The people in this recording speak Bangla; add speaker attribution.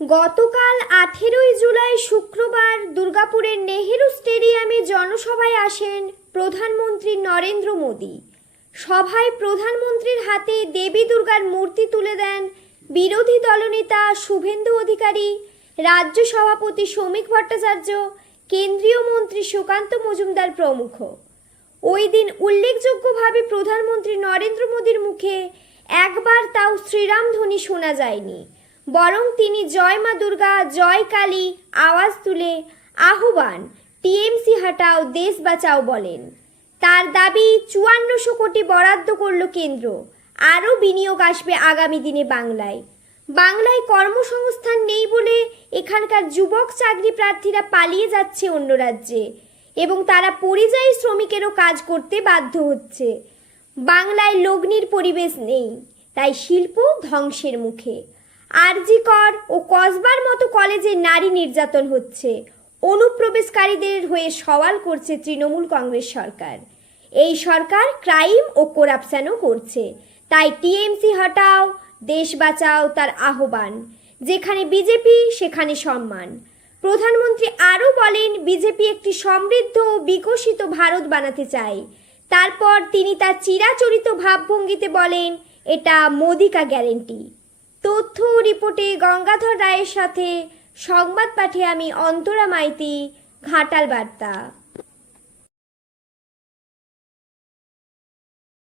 Speaker 1: গতকাল আঠেরোই জুলাই শুক্রবার দুর্গাপুরের নেহেরু স্টেডিয়ামে জনসভায় আসেন প্রধানমন্ত্রী নরেন্দ্র মোদী। সভায় প্রধানমন্ত্রীর হাতে দেবী দুর্গার মূর্তি তুলে দেন বিরোধী দলনেতা শুভেন্দু অধিকারী, রাজ্য সভাপতি শ্রমিক ভট্টাচার্য, কেন্দ্রীয় মন্ত্রী সুকান্ত মজুমদার প্রমুখ। ওই দিন উল্লেখযোগ্যভাবে প্রধানমন্ত্রী নরেন্দ্র মোদীর মুখে একবার তাও শ্রীরাম ধ্বনি শোনা যায়নি। বরং তিনি জয় মা দুর্গা, জয় কালী, আওয়াজ তুলে আহ্বান টিএমসি হাটাও, দেশ বাঁচাও বলেন। তার দাবি, চুয়ান্নশো কোটি বরাদ্দ করল কেন্দ্র। আরও বিনিয়োগ আসবে আগামী দিনে বাংলায়। বাংলায় কর্মসংস্থান নেই বলে এখানকার যুবক চাকরি প্রার্থীরা পালিয়ে যাচ্ছে অন্য রাজ্যে এবং তারা পরিযায়ী শ্রমিকেরও কাজ করতে বাধ্য হচ্ছে। বাংলায় লগ্নির পরিবেশ নেই, তাই শিল্প ধ্বংসের মুখে। আরজিকর ও কসবার মতো কলেজে নারী নির্যাতন হচ্ছে। অনুপ্রবেশকারীদের হয়ে সওয়াল করছে তৃণমূল কংগ্রেস সরকার। এই সরকার ক্রাইম ও করাপশনও করছে। তাই টিএমসি হটাও, দেশ বাঁচাও তার আহ্বান। যেখানে বিজেপি, সেখানে সম্মান। প্রধানমন্ত্রী আরও বলেন, বিজেপি একটি সমৃদ্ধ ও বিকশিত ভারত বানাতে চায়। তারপর তিনি তার চিরাচরিত ভাবভঙ্গিতে বলেন, এটা মোদিকা গ্যারেন্টি। তথ্য রিপোর্টে গঙ্গাধর রায়ের সাথে সংবাদ পাঠে আমি অন্তরা মাইতি ঘাটাল বার্তা।